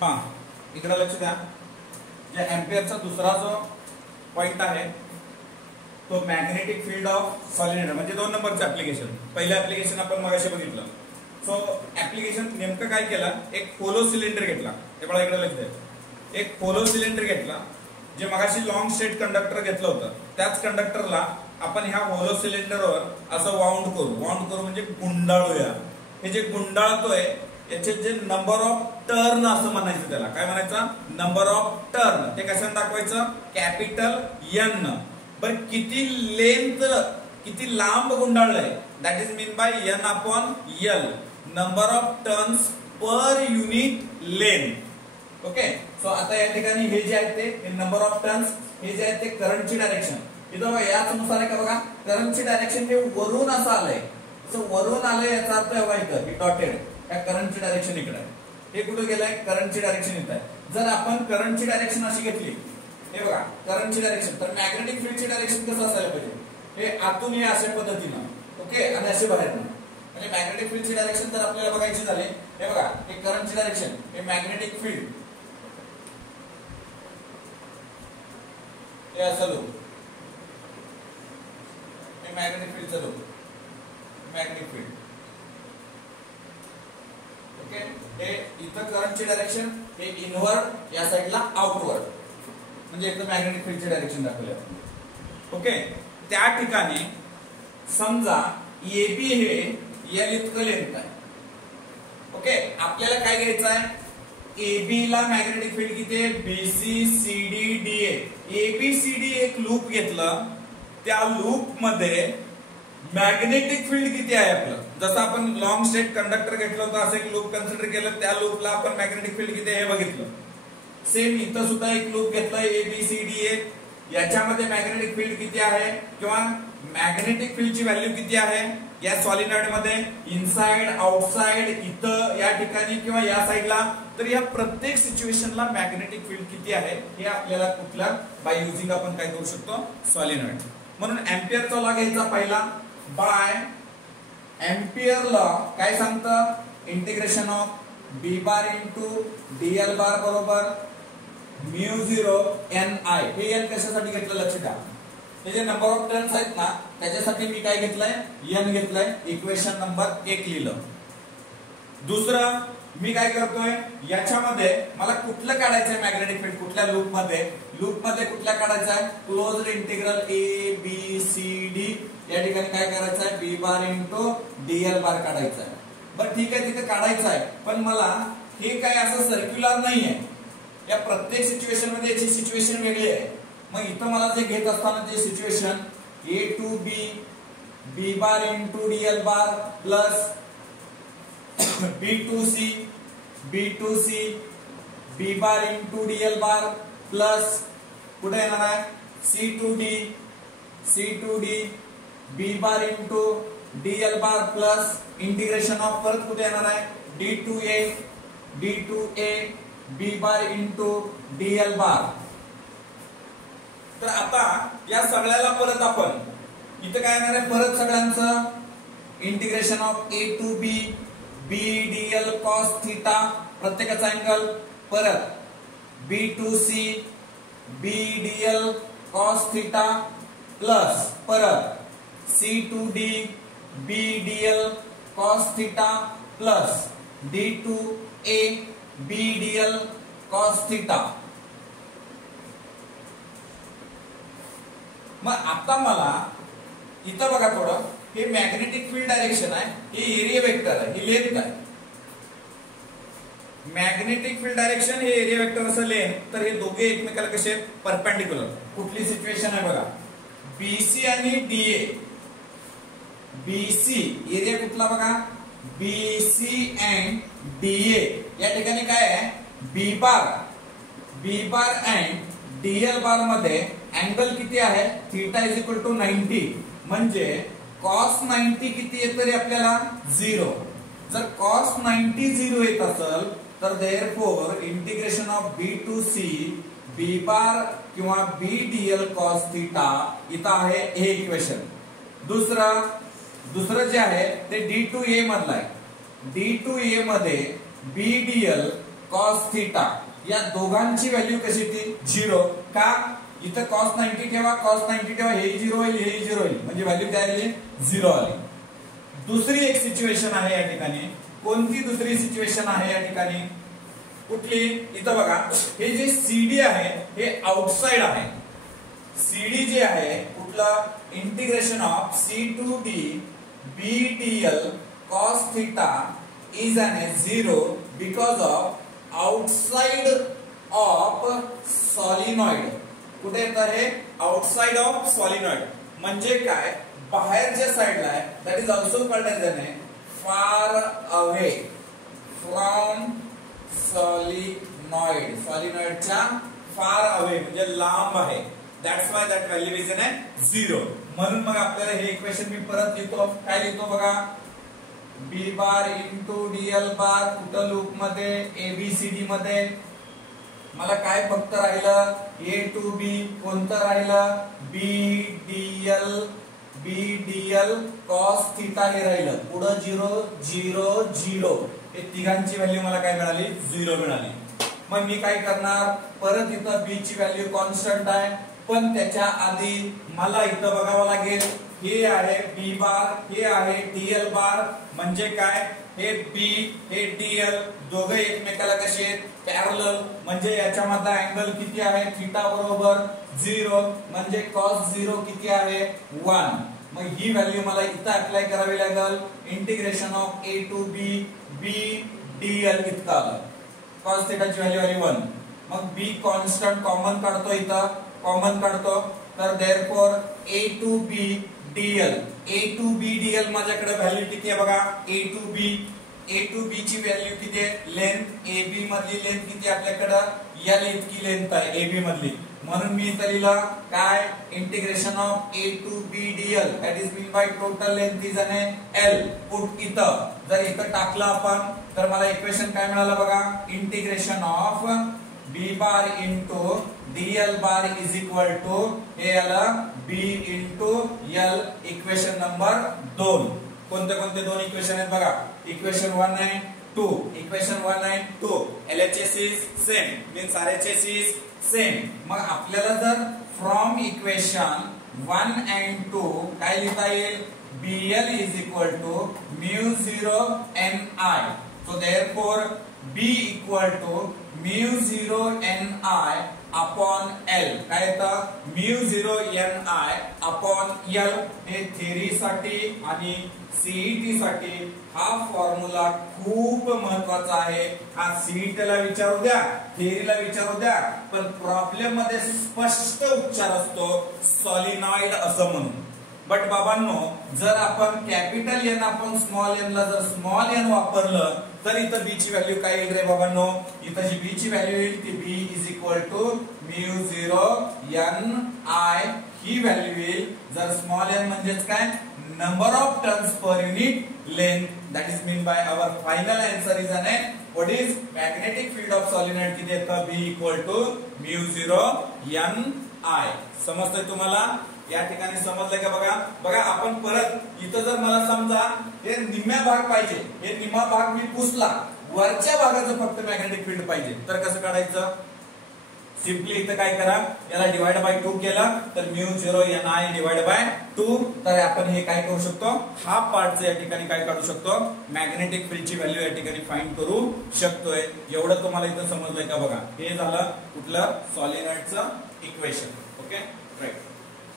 हा इकडे लक्ष द्या. जे एम्पियरचा दुसरा जो पॉइंट आहे तो मॅग्नेटिक फील्ड ऑफ सॉलिनॉइड म्हणजे 2 नंबरचं ऍप्लिकेशन. पहिलं ऍप्लिकेशन आपण मगाशी बघितलं. सो ऍप्लिकेशन नेमकं काय केलं, एक पोलो सिलेंडर घेतला. हे बघा इकडे लक्ष द्या. एक पोलो सिलेंडर घेतला, जे मगाशी लॉंग स्ट्रेट कंडक्टर घेतलं होतं त्याच कंडक्टरला आपण ह्या होलो सिलेंडरवर असं वाउंड करू म्हणजे गुंडाळूया. हे जे गुंडाळतोय याचे जे नंबर ऑफ टर्न असं म्हणायचं, त्याला काय म्हणायचं, नंबर ऑफ टर्न. ते कशाने दाखवायचं, कॅपिटल एन. बर किती लेंथ, किती लांब गुंडाळलंय, that is mean by N upon L, number of turns per unit length. Okay. So आता या ठिकाणी हे जे आहेत ते नंबर ऑफ टर्न्स, हे जे आहेत ते करंटची डायरेक्शन. इथं बघा याच नुसार आहे का, बघा करंटची डायरेक्शन हे वरून असं आलंय. वरून आलंय याचा अर्थ हवा इथं ही डॉटेड या करंटची डायरेक्शन इकडे आहे. हे कुठे गेलंय, करंटची डायरेक्शन इथं आहे. जर आपण करंटची डायरेक्शन अशी घेतली, हे बघा करंटची डायरेक्शन, तर मॅग्नेटिक फील्डची डायरेक्शन कसं असायला पाहिजे, हे आतून हे अशा पद्धतीनं, ओके, आणि असे बाहेर. म्हणजे मॅग्नेटिक फील्डची डायरेक्शन जर आपल्याला बघायची झाली, हे बघा हे करंटची डायरेक्शन, हे मॅग्नेटिक फील्ड, हे असं लूप, हे मॅग्नेटिक फील्डचं लूप, मॅग्नेटिक फील्ड. ओके. हे इथं करंटची डायरेक्शन, हे इनवर्ड, या साईडला आउटवर्ड, म्हणजे एकदम मॅग्नेटिक फील्डची डायरेक्शन दाखवली आपण. ओके. त्या ठिकाणी समजा AB हे L इतकं लेंथ आहे. ओके. आपल्याला काय घ्यायचं आहे, AB ला मॅग्नेटिक फील्ड किती आहे, BC CD DA. ABCD एक लूप घेतलं, त्या लूप मध्ये मॅग्नेटिक फील्ड किती आहे आपलं, जसं आपण लॉंग स्ट्रेट कंडक्टर घेतलं होतं असं एक लूप कन्सिडर केलं, त्या लूपला आपण मॅग्नेटिक फील्ड किती आहे हे बघितलं. सेम इथं सुद्धा एक लूप घेतलं ABCD, याच्यामध्ये मॅग्नेटिक फील्ड किती आहे किंवा मॅग्नेटिक फील्डची व्हॅल्यू किती आहे या सॉलिनॉइड मध्ये, इनसाइड, आउटसाइड, इथं या ठिकाणी किंवा या साईडला. तर या प्रत्येक सिच्युएशनला मॅग्नेटिक फील्ड किती आहे हे आपल्याला कुठल्या बाय युजिंग आपण काय करू शकतो, सॉलिनॉइड. म्हणून एम्पियरचा लॉ घ्यायचा पहिला. बाय एम्पियर लॉ काय सांगतं, integration of B bar into DL बार बरोबर μ0 NI. हे N कशासाठी घेतलं लक्ष द्या. हे जे नंबर ऑफ टर्न्स आहेत ना त्याच्यासाठी मी काय घेतलंय, N घेतलंय. इक्वेशन नंबर 1 लिहिलं. दुसरं मी काय करतोय, याच्यामध्ये मला कुठलं काढायचंय मॅग्नेटिक फील्ड, कुठल्या लूप मध्ये कुठल्या काढायचं आहे, क्लोज्ड इंटिग्रल ABCD. या ठिकाणी काय करायचं आहे, B बार इंटू DL बार काढायचं आहे. बरं ठीक आहे, तिथे काढायचं आहे, पण मला हे काय असं सर्क्युलर नाहीये. या प्रत्येक सिच्युएशन मध्ये याची सिच्युएशन वेगळी आहे. मग इथं मला जे घेत असताना ते situation A to B, B bar into DL bar plus B to C, B to C, B bar into DL bar plus कुठे येणार आहे C to D, C to D, B bar into DL bar plus integration of परत कुठे येणार आहे D to A, D to A, B bar into DL बार. तर आता या सगळ्याला परत आपण इथं काय येणार आहे, परत सगळ्यांचं integration of A to B, B DL cos theta, प्रत्येकाचा अँगल, परत B to C, B DL cos theta plus परत C to D, B DL cos theta plus D to A, B DL cos theta. मग आता मला इथं बघा थोडं, हे मॅग्नेटिक फील्ड डायरेक्शन आहे, हे एरिया वेक्टर आहे, हे लेंथ आहे. मॅग्नेटिक फील्ड डायरेक्शन हे एरिया वेक्टर असं लेंथ, तर हे दोघे एकमेकाला कसे परपेंडिक्युलर. कुठली सिच्युएशन आहे बघा, BC आणि DA. BC एरिया कुठला बघा, BC अँड DA. या ठिकाणी काय आहे, B बार अँड DL बार मध्ये अँगल किती आहे, थीटा इज इक्वल टू 90. म्हणजे cos 90 किती येत तरी आपल्याला 0. जर cos 90 0 येत असेल तर therefore integration of B to C, B बार किंवा B DL cos थीटा इथं आहे हे इक्वेशन. दुसरं जे आहे ते D to A मधलं आहे. D to A मध्ये B DL कॉस थिटा या दोघांची व्हॅल्यू कशी ती 0 का इथं cos 90 ठेवा cos 90 ठेवा हे 0 होईल हे 0 होईल म्हणजे व्हॅल्यू काय आली 0 आली. दुसरी एक सिच्युएशन आहे या ठिकाणी. कोणती दुसरी सिच्युएशन आहे या ठिकाणी कुठली इथं बघा हे जे CD आहे हे आउटसाइड आहे. CD जे आहे कुठला integration of C to D B dl cos theta is an 0 because of outside of solenoid. कुठे येतं हे आउटसाइड ऑफ सॉलिनॉइड म्हणजे काय बाहेरच्या साइडला आहे that is also called as N far away from solenoid. सॉलिनॉइडच्या फार अवे म्हणजे लांब आहे. That's why that value is N 0. म्हणून मग आपल्याला हे इक्वेशन मी परत लिहितो. काय लिहितो बघा b बार इंटू dl बार कुठं लूप मध्ये ABCD मध्ये मला काय फक्त राहिलं A to B कोणतं राहिलं B dl cos थीटा हे राहिलं. पुढं 0 0 0 हे तिघांची व्हॅल्यू मला काय मिळाली 0 मिळाली. मग मी काय करणार परत इथं B ची व्हॅल्यू कॉन्स्टंट आहे पण त्याच्या आधी मला इथं बघावं लागेल हे आहे B बार हे आहे dl बार म्हणजे काय हे B हे dl दोघे एकमेकाला कसे आहेत पॅरलल म्हणजे याच्यामधला अँगल किती आहे थीटा बरोबर 0 म्हणजे cos 0 किती आहे 1. मग ही व्हॅल्यू मला इथं अप्लाय करावी लागेल. Integration of A to B dl इतकं आलं. cos थीटाची व्हॅल्यू आली 1. मग B कॉन्स्टंट कॉमन काढतो इथं कॉमन काढतो तर therefore A to B dl माझ्याकडे व्हॅल्यू किती आहे बघा A to B ची व्हॅल्यू किती आहे लेंथ AB मधली लेंथ किती आपल्याकडे L इतकी लेंथ आहे AB मधली. म्हणून मी इथं लिहिलं काय integration of A to B dl that is mean by total length is an L. Put इथं जर इथं टाकलं आपण तर मला इक्वेशन काय मिळालं बघा integration of B bar into dl bar is equal to हे आलं B into L. Equation number 2. कोणते कोणते दोन इक्वेशन आहेत बघा इक्वेशन 1 आहे 2 इक्वेशन 1 आहे 2 LHS is same means RHS is same. मग आपल्याला जर फ्रॉम इक्वेशन 1 and 2 काय लिहिता येईल BL is equal to μ0 NI. So therefore B equal to μ0 NI upon L काय येतं μ0 NI अपॉन L. हे थेरी साठी आणि CET साठी हा फॉर्म्युला खूप महत्वाचा आहे. हा CET ला विचारू द्या थेरीला विचारू द्या पण प्रॉब्लेम मध्ये स्पष्ट उच्चार असतो सॉलिनॉइड असं म्हणून. बट बाबांनो जर आपण कॅपिटल N आपण स्मॉल n ला जर स्मॉल n वापरलं तर इथं B ची व्हॅल्यू काय येईल रे बाबांनो इथं जी B ची व्हॅल्यू येईल ती B is equal to μ0 NI ही व्हॅल्यू येईल. जर स्मॉल n म्हणजेच काय number of turns per unit length that is mean by our final answer is N what is magnetic field of solenoid किती येतं B इक्वल टू μ0 NI. समजतंय तुम्हाला या ठिकाणी समजलं का बघा बघा आपण परत इथं जर मला समजा हे निम्म्या भाग पाहिजे हे निम्मा भाग मी पुसला वरच्या भागाचं फक्त मॅग्नेटिक फील्ड पाहिजे तर कसं काढायचं सिंपली इथं काय करा याला डिवाइड बाय 2 केलं तर μ0 NI डिवाइड बाय 2 तर आपण हे काय करू शकतो हाफ पार्टचं या ठिकाणी काय काढू शकतो मॅग्नेटिक फील्डची व्हॅल्यू या ठिकाणी फाइंड करू शकतोय. एवढं तुम्हाला इथं समजलंय का बघा हे झालं कुठलं सॉलिनॉइडचं इक्वेशन. ओके